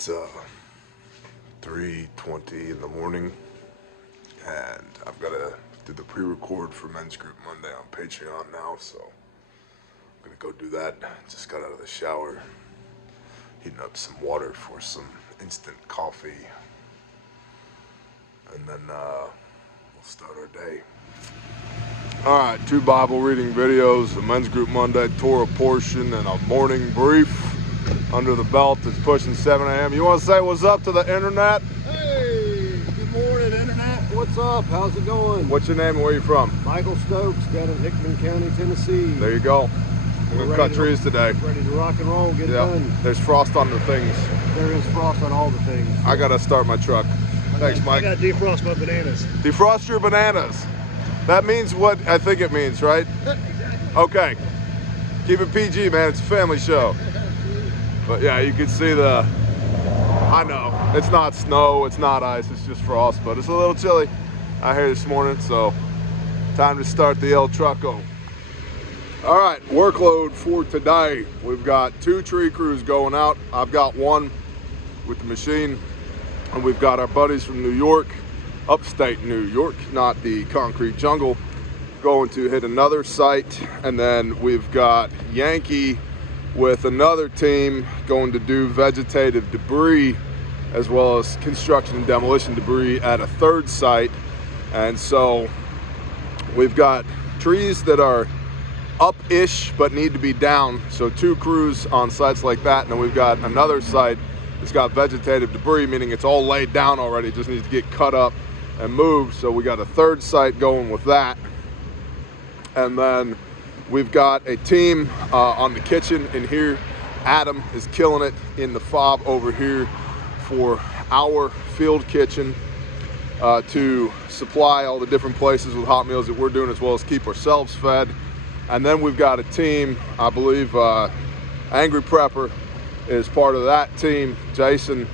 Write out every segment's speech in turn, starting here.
It's 3:20 in the morning, and I've got to do the pre-record for Men's Group Monday on Patreon now, so I'm gonna go do that. Just got out of the shower, heating up some water for some instant coffee, and then we'll start our day. All right, 2 Bible reading videos, a Men's Group Monday Torah portion, and a morning brief under the belt. It's pushing 7 a.m. You want to say what's up to the internet? Hey, good morning, internet. What's up? How's it going? What's your name and where you from? Michael Stokes, down in Hickman County, Tennessee. There you go. We're gonna cut trees today. Ready to rock and roll, get it done. There's frost on the things. There is frost on all the things. I gotta start my truck. Thanks, Mike. I gotta defrost my bananas. Defrost your bananas. That means what I think it means, right? Okay. Keep it PG, man. It's a family show. But yeah, you can see I know, it's not snow, it's not ice, it's just frost, but it's a little chilly out here this morning, so time to start the El Trucko. All right, workload for today. We've got 2 tree crews going out. I've got one with the machine, and we've got our buddies from New York, upstate New York, not the concrete jungle, going to hit another site. And then we've got Yankee with another team going to do vegetative debris as well as construction and demolition debris at a 3rd site. And so we've got trees that are up-ish but need to be down, so 2 crews on sites like that. And then we've got another site that's got vegetative debris, meaning it's all laid down already, it just needs to get cut up and moved. So we got a 3rd site going with that. And then we've got a team on the kitchen in here. Adam is killing it in the fob over here for our field kitchen to supply all the different places with hot meals that we're doing, as well as keep ourselves fed. And then we've got a team, I believe Angry Prepper is part of that team, Jason,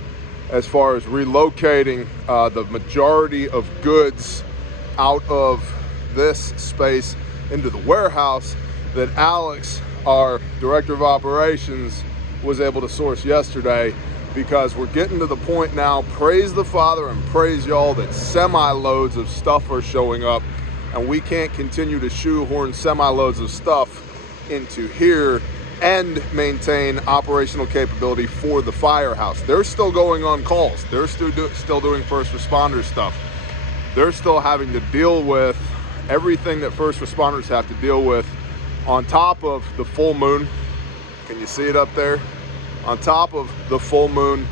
as far as relocating the majority of goods out of this space into the warehouse that Alex, our director of operations, was able to source yesterday, because we're getting to the point now, praise the Father and praise y'all, that semi-loads of stuff are showing up, and we can't continue to shoehorn semi-loads of stuff into here and maintain operational capability for the firehouse. They're still going on calls. They're still doing first responder stuff. They're still having to deal with everything that first responders have to deal with, on top of the full moon. Can you see it up there? On top of the full moon,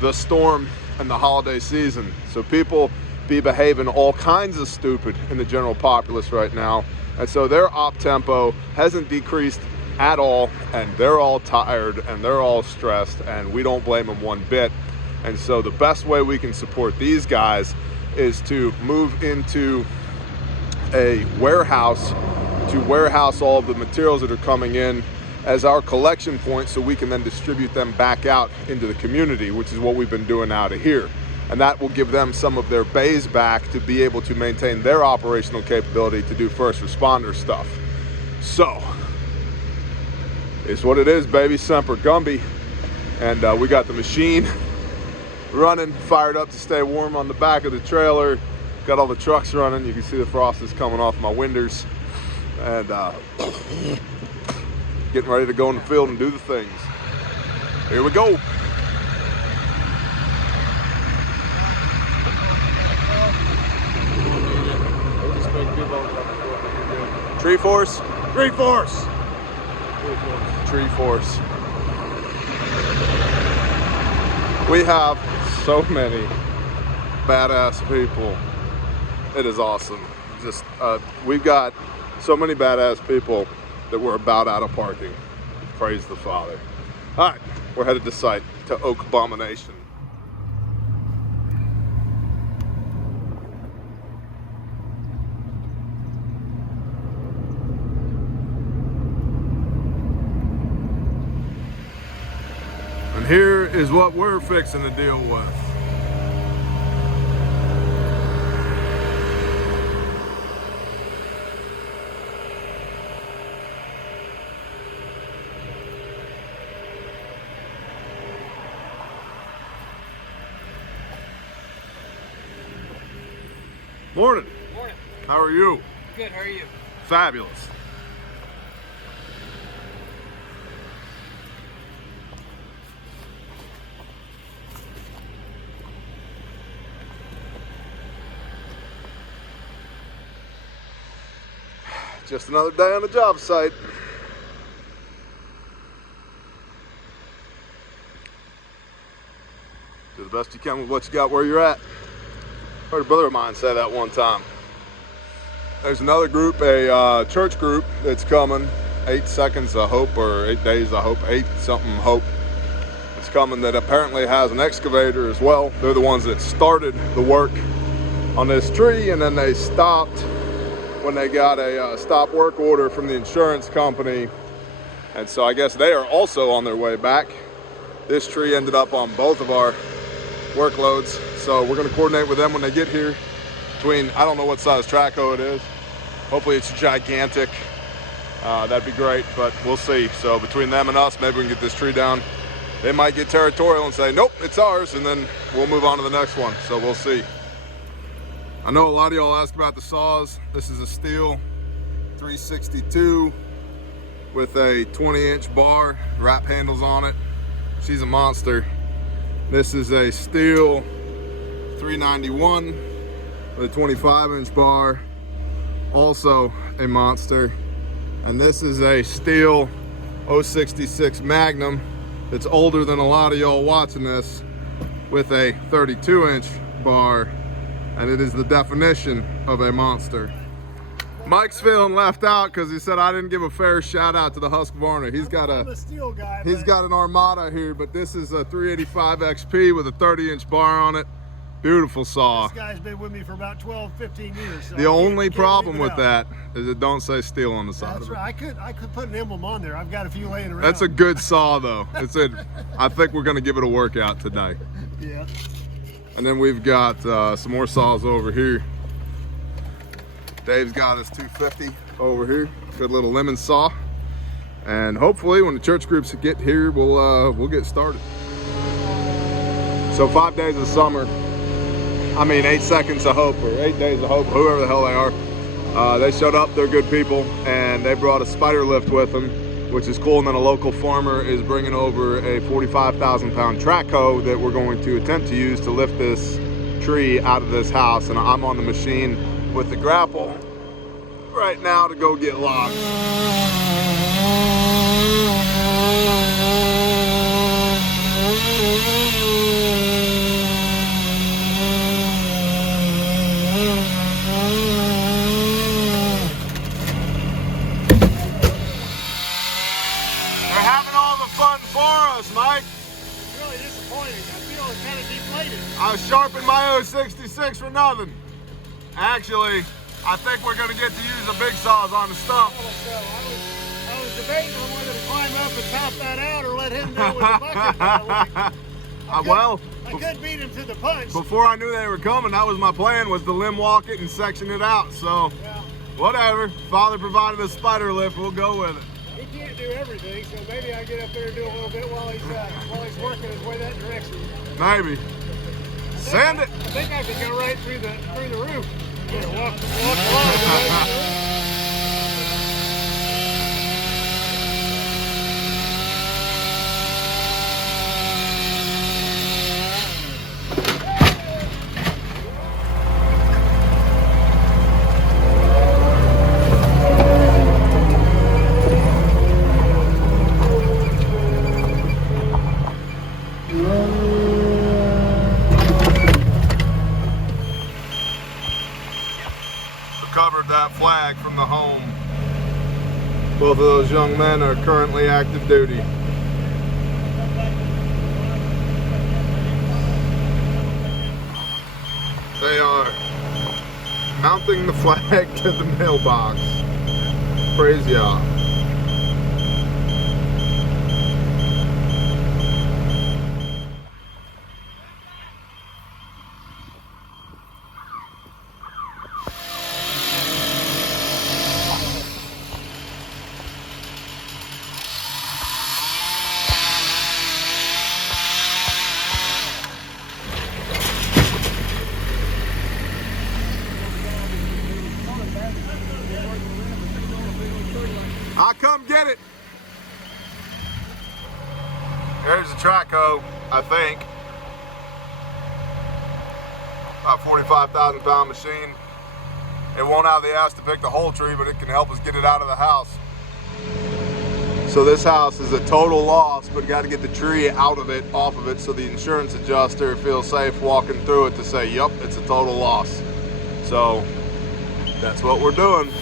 the storm, and the holiday season. So people be behaving all kinds of stupid in the general populace right now. And so their op tempo hasn't decreased at all, and they're all tired and they're all stressed, and we don't blame them one bit. And so the best way we can support these guys is to move into a warehouse to warehouse all of the materials that are coming in as our collection point, so we can then distribute them back out into the community, which is what we've been doing out of here. And that will give them some of their bays back to be able to maintain their operational capability to do first responder stuff. So it's what it is, baby. Semper Gumby. And we got the machine running, fired up to stay warm on the back of the trailer. Got all the trucks running. You can see the frost is coming off my windows. And getting ready to go in the field and do the things. Here we go. Tree force? Tree force! Tree force. We have so many badass people. It is awesome. Just we've got so many badass people that we're about out of parking. Praise the Father. All right, we're headed to site, to Oak Abomination. And here is what we're fixing to deal with. Morning. Morning. How are you? Good, how are you? Fabulous. Just another day on the job site. Do the best you can with what you got where you're at. Heard a brother of mine say that one time. There's another group, a church group that's coming, 8 seconds of hope, or 8 days of hope, 8 something hope. It's coming that apparently has an excavator as well. They're the ones that started the work on this tree, and then they stopped when they got a stop work order from the insurance company. And so I guess they are also on their way back. This tree ended up on both of our workloads. So we're gonna coordinate with them when they get here. Between, I don't know what size track hoe it is. Hopefully it's gigantic. That'd be great, but we'll see. So between them and us, maybe we can get this tree down. They might get territorial and say, nope, it's ours, and then we'll move on to the next one. So we'll see. I know a lot of y'all ask about the saws. This is a steel 362 with a 20-inch bar, wrap handles on it. She's a monster. This is a steel 391 with a 25-inch bar, also a monster. And this is a steel 066 Magnum that's older than a lot of y'all watching this, with a 32-inch bar. And it is the definition of a monster. Mike's feeling left out because he said I didn't give a fair shout out to the Husqvarna. He's got I'm a steel guy. He's got an Armada here, but this is a 385 XP with a 30-inch bar on it. Beautiful saw. This guy's been with me for about 12, 15 years. So The only problem with that is it don't say steel on the side That's of it. right. I could put an emblem on there. I've got a few laying around. That's a good saw though. I think we're gonna give it a workout today. Yeah. And then we've got some more saws over here. Dave's got his 250 over here. Good little lemon saw. And hopefully when the church groups get here, we'll get started. So 5 days of summer. 8 seconds of hope, or 8 days of hope, whoever the hell they are. They showed up, they're good people, and they brought a spider lift with them, which is cool. And then a local farmer is bringing over a 45,000 pound track hoe that we're going to attempt to use to lift this tree out of this house. And I'm on the machine with the grapple right now to go get logs. Mike. It's really disappointing. I feel it's kind of deflated. I sharpened my 066 for nothing. Actually, I think we're going to get to use the big saws on the stump. I was debating on whether to climb up and top that out or let him do it with the bucket. I could beat him to the punch. Before I knew they were coming, that was my plan, was to limb walk it and section it out. So, yeah. Whatever. Father provided a spider lift, we'll go with it. He can't do everything, so maybe I get up there and do a little bit while he's working his way that direction. Maybe. Sand it. I think I can go right through the roof. Yeah, walk along. Recovered that flag from the home. Both of those young men are currently active duty. They are mounting the flag to the mailbox. Praise Yah. There's the track hoe, I think. About 45,000 pound machine. It won't out of the ass to pick the whole tree, but it can help us get it out of the house. So this house is a total loss, but got to get the tree out of it, off of it, so the insurance adjuster feels safe walking through it to say, yup, it's a total loss. So that's what we're doing.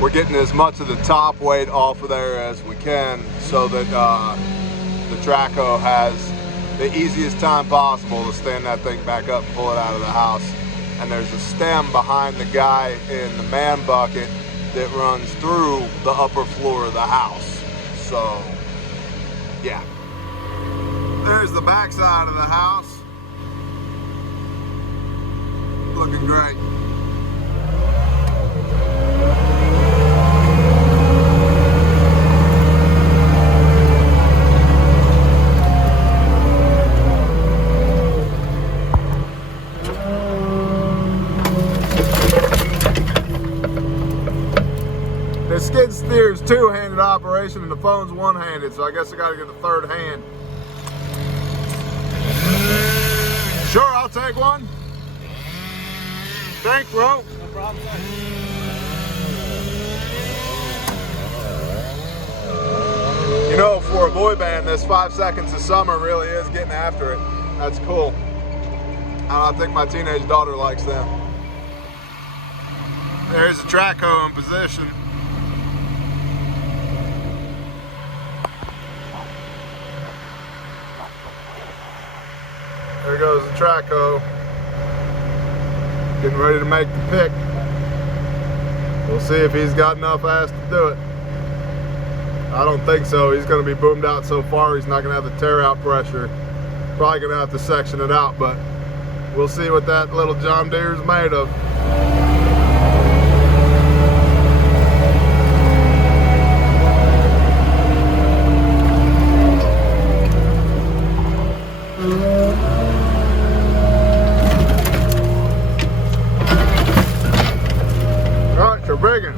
We're getting as much of the top weight off of there as we can so that the track hoe has the easiest time possible to stand that thing back up and pull it out of the house. And there's a stem behind the guy in the man bucket that runs through the upper floor of the house. So, yeah. There's the back side of the house. Looking great. The skid steer is two-handed operation and the phone's one-handed, so I guess I gotta get the third hand. Sure, I'll take one. Thanks, bro. No problem, sir. You know, for a boy band, this 5 seconds of summer really is getting after it. That's cool. And I think my teenage daughter likes them. There's the track hoe in position. There goes the track hoe. Getting ready to make the pick. We'll see if he's got enough ass to do it. I don't think so. He's going to be boomed out so far he's not going to have the tear out pressure. Probably going to have to section it out, but we'll see what that little John Deere is made of. Brigham.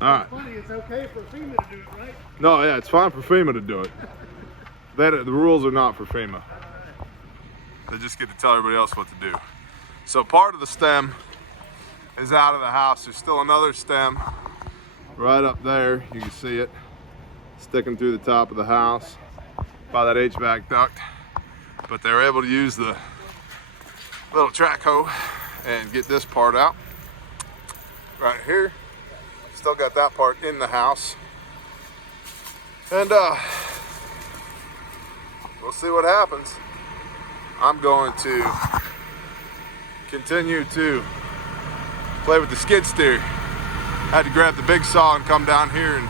Alright. It's okay for FEMA to do it, right? No, yeah, it's fine for FEMA to do it. The rules are not for FEMA. They just get to tell everybody else what to do. So part of the stem is out of the house. There's still another stem right up there. You can see it sticking through the top of the house by that HVAC duct. But they're able to use the little track hoe and get this part out right here. Still got that part in the house. And we'll see what happens. I'm going to continue to play with the skid steer. I had to grab the big saw and come down here and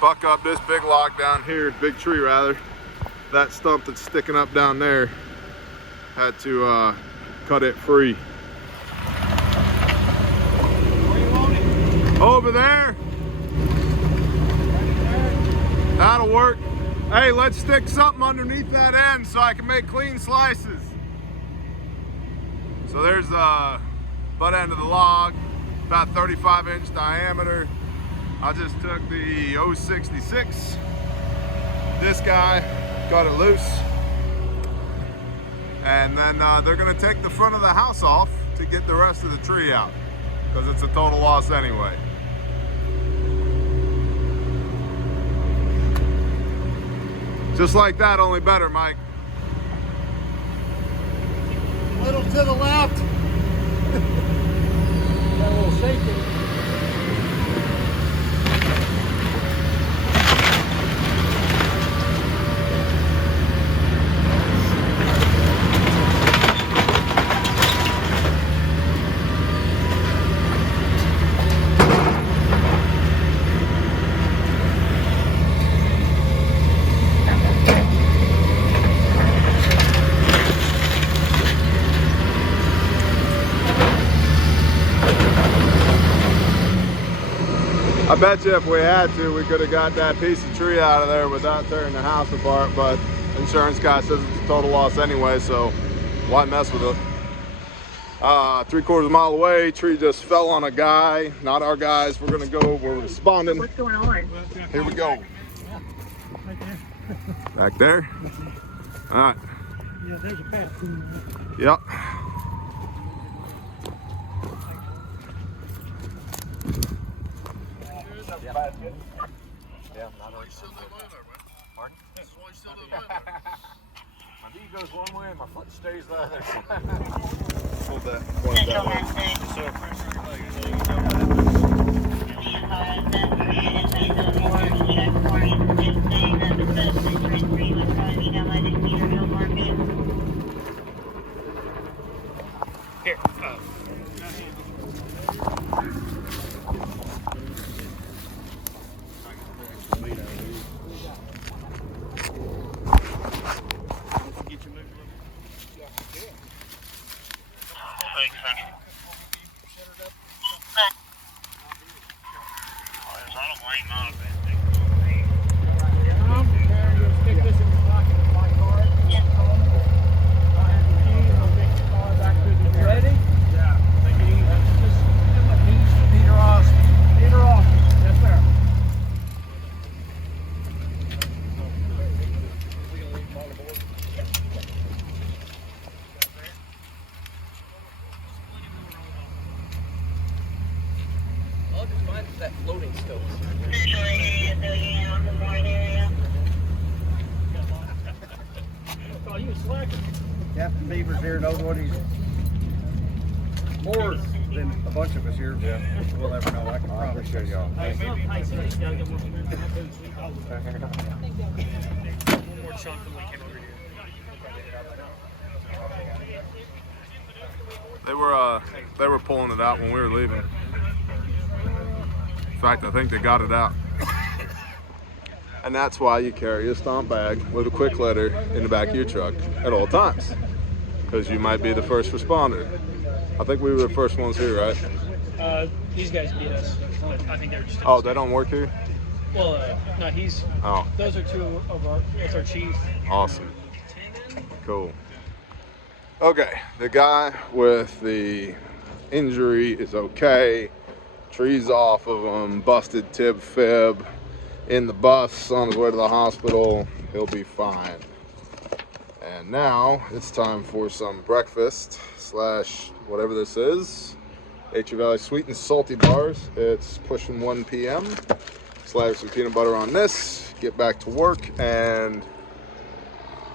buck up this big log down here, big tree rather. That stump that's sticking up down there, had to cut it free. Over there. That'll work. Hey, let's stick something underneath that end so I can make clean slices. So there's the butt end of the log, about 35-inch diameter. I just took the 066, did this guy, cut it loose. And then they're gonna take the front of the house off to get the rest of the tree out, because it's a total loss anyway. Just like that, only better, Mike. A little to the left. Got a little shaking. I bet you if we had to, we could have got that piece of tree out of there without tearing the house apart, but insurance guy says it's a total loss anyway, so why mess with it? 3/4 mile away, tree just fell on a guy, not our guys. We're gonna go, we're responding. What's going on? Here we go. Back there? All right. Yeah, there's a path. Yep. My knee goes one way and my foot stays the other. Hold that. Central Message. Here. That floating stove. Oh, you slacking. Captain Beaver's here, knows what he's more than a bunch of us here. Yeah. We'll never know. I can promise you y'all. One more chunk and we came over here. They were pulling it out when we were leaving. In fact, I think they got it out. And that's why you carry a stomp bag with a quick letter in the back of your truck at all times, because you might be the first responder. I think we were the first ones here, right? These guys beat us. I think they're just. Oh, they don't work here? Well, no, he's. Oh. Those are two of our. That's our chief. Awesome. Cool. Okay, the guy with the injury is okay. Trees off of him, busted tib fib, in the bus on his way to the hospital. He'll be fine. And now it's time for some breakfast slash whatever this is. HWH sweet and salty bars. It's pushing 1 p.m. Slather some peanut butter on this, get back to work, and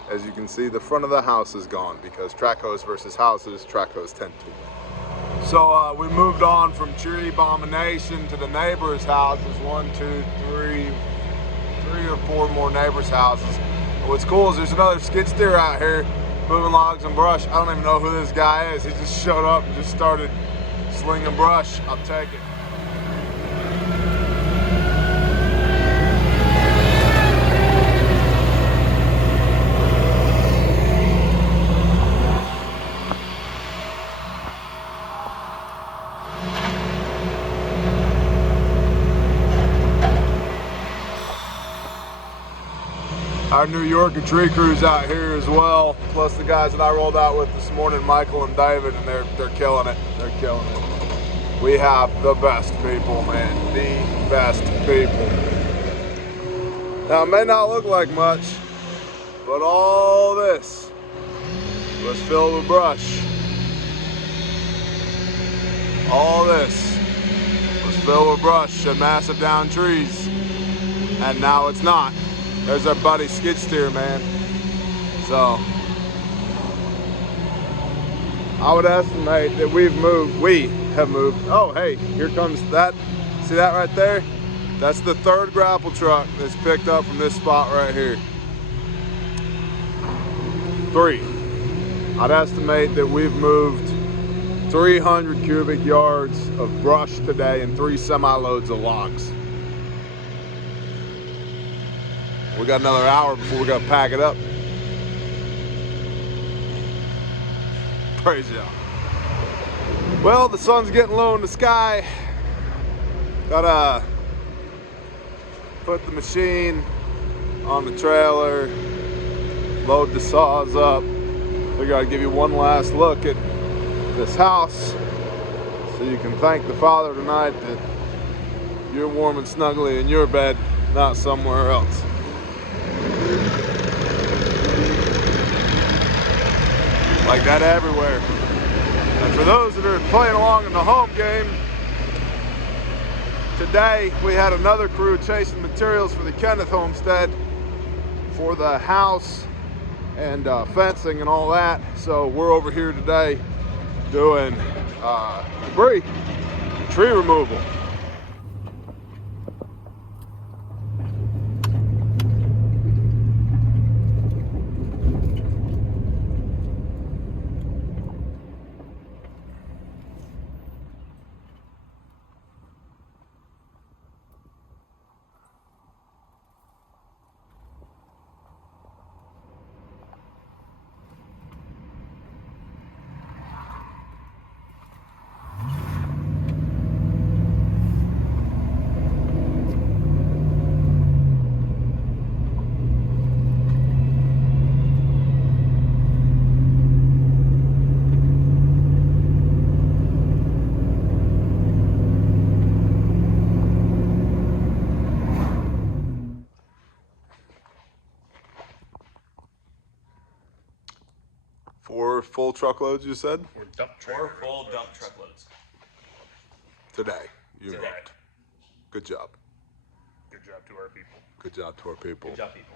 as you can see, the front of the house is gone because track hose versus houses, track hose tend to. So we moved on from tree abomination to the neighbors' houses. 1, 2, 3 or 4 more neighbors' houses. And what's cool is there's another skid steer out here moving logs and brush. I don't even know who this guy is. He just showed up and just started slinging brush. I'll take it. Our New Yorker tree crew's out here as well, plus the guys that I rolled out with this morning, Michael and David, and they're killing it. They're killing it. We have the best people, man. The best people. Now, it may not look like much, but all this was filled with brush. All this was filled with brush and massive down trees. And now it's not. There's our buddy skid steer, man. So, I would estimate that we have moved. Oh, hey, here comes that. See that right there? That's the third grapple truck that's picked up from this spot right here. 3. I'd estimate that we've moved 300 cubic yards of brush today and 3 semi-loads of logs. We got another hour before we gotta pack it up. Praise y'all. Well, the sun's getting low in the sky. Gotta put the machine on the trailer, load the saws up. Figure I'd give you one last look at this house so you can thank the Father tonight that you're warm and snuggly in your bed, not somewhere else. Like that everywhere. And for those that are playing along in the home game, today we had another crew chasing materials for the Kenneth homestead for the house and fencing and all that. So we're over here today doing debris, tree removal. Four full truckloads, you said? Four full dump truckloads. Today. You moved. Good job. Good job to our people. Good job to our people. Good job, people.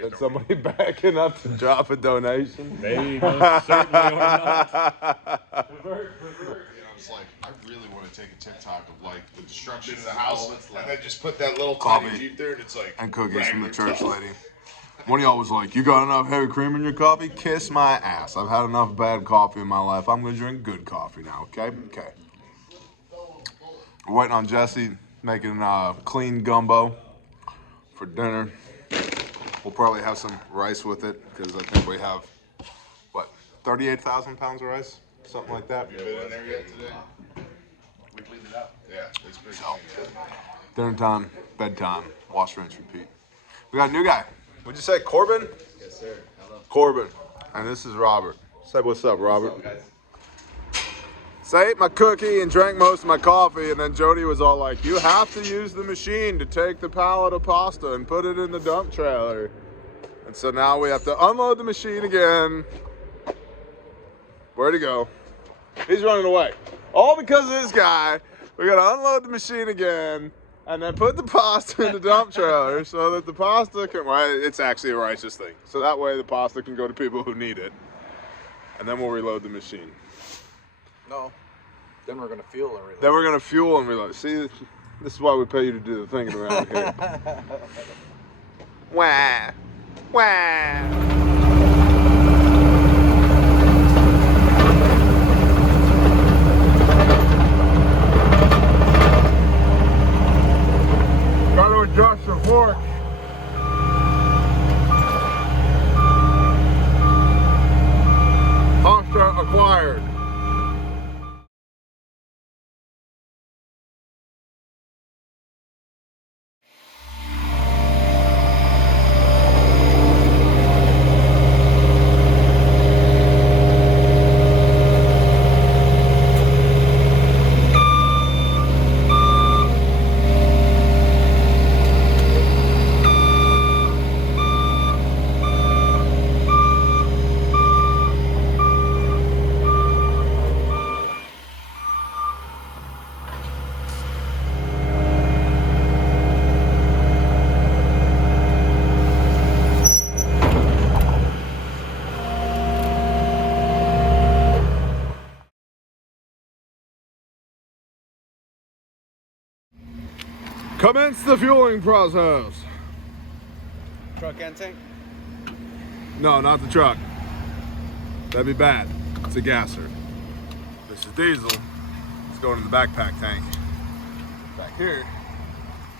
Is somebody backing up to drop a donation? They most certainly are not. I was like, I really want to take a TikTok of like the destruction of the house, and then just put that little tiny Coffee. Jeep there, and it's like And cookies from the church lady. One of y'all was like, you got enough heavy cream in your coffee? Kiss my ass. I've had enough bad coffee in my life. I'm going to drink good coffee now, okay? Okay. We're waiting on Jesse making clean gumbo for dinner. We'll probably have some rice with it because I think we have, what, 38,000 pounds of rice? Something like that. Have you been in there yet today? We cleaned it up. Yeah, it's been Dinner time, bedtime, wash, rinse, repeat. We got a new guy. Would you say Corbin? Yes, sir. Hello. Corbin. And this is Robert. Say what's up, Robert. What's up, guys? So I ate my cookie and drank most of my coffee, and then Jody was all like, you have to use the machine to take the pallet of pasta and put it in the dump trailer. And so now we have to unload the machine again. Where'd he go? He's running away. All because of this guy. We gotta unload the machine again and then put the pasta in the dump trailer so that the pasta can, well, it's actually a righteous thing. So that way the pasta can go to people who need it. And then we'll reload the machine. No. Then we're gonna fuel and reload. Then we're gonna fuel and reload. See, this is why we pay you to do the thinking around here. Wah, wah. Gotta adjust the fork. Hostile acquired. Commence the fueling process. Truck and tank? No, not the truck. That'd be bad. It's a gasser. This is diesel. It's going in the backpack tank. Back here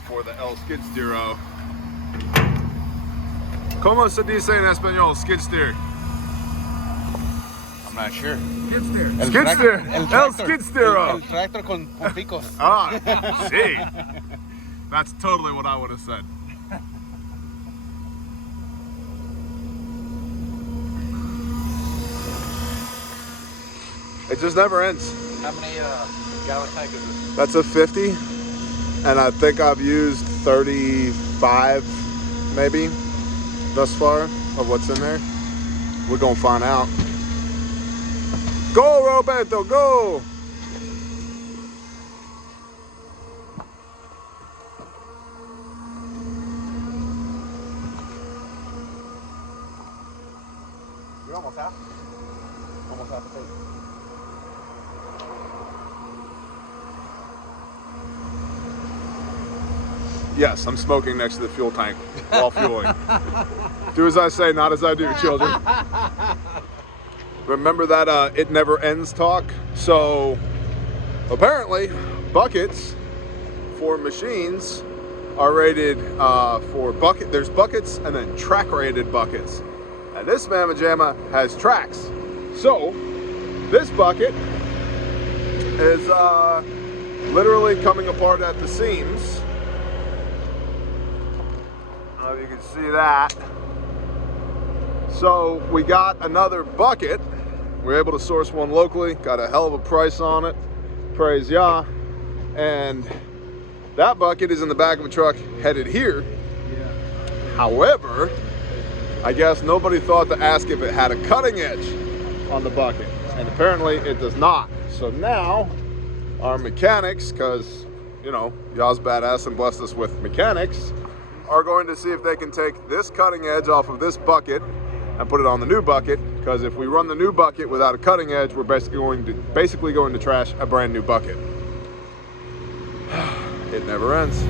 for the El skid steero. ¿Cómo se dice en español skid steer? I'm not sure. Skid steer. El skid steero. El tractor con picos. Ah, sí. That's totally what I would have said. It just never ends. How many gallon tank is this? That's a 50, and I think I've used 35 maybe thus far of what's in there. We're gonna find out. Go, Roberto, go! You're almost half. Almost half a tank. Yes, I'm smoking next to the fuel tank while fueling. Do as I say, not as I do, children. Remember that it never ends talk? So apparently buckets for machines are rated for bucket. There's buckets and then track rated buckets. And this Mamma Jamma has tracks. So this bucket is literally coming apart at the seams. I don't know if you can see that. So we got another bucket. We were able to source one locally, got a hell of a price on it. Praise Yah. And that bucket is in the back of a truck headed here. However, I guess nobody thought to ask if it had a cutting edge on the bucket. And apparently it does not. So now our mechanics, because, you know, Yah's badass and blessed us with mechanics, are going to see if they can take this cutting edge off of this bucket and put it on the new bucket, because if we run the new bucket without a cutting edge, we're basically going to trash a brand new bucket. It never ends.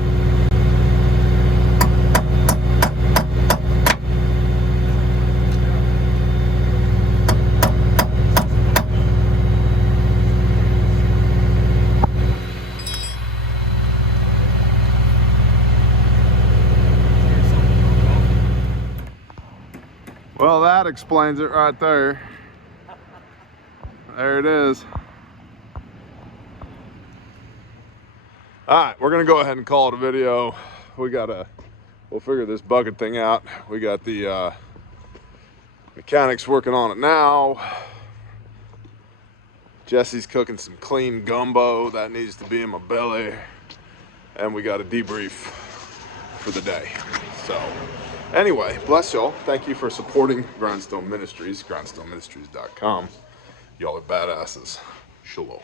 Well, that explains it right there. There it is. All right, we're gonna go ahead and call it a video. We'll figure this bucket thing out. We got the mechanics working on it now. Jesse's cooking some clean gumbo that needs to be in my belly. And we got a debrief for the day. So anyway, bless y'all. Thank you for supporting Grindstone Ministries, grindstoneministries.com. Y'all are badasses. Shalom.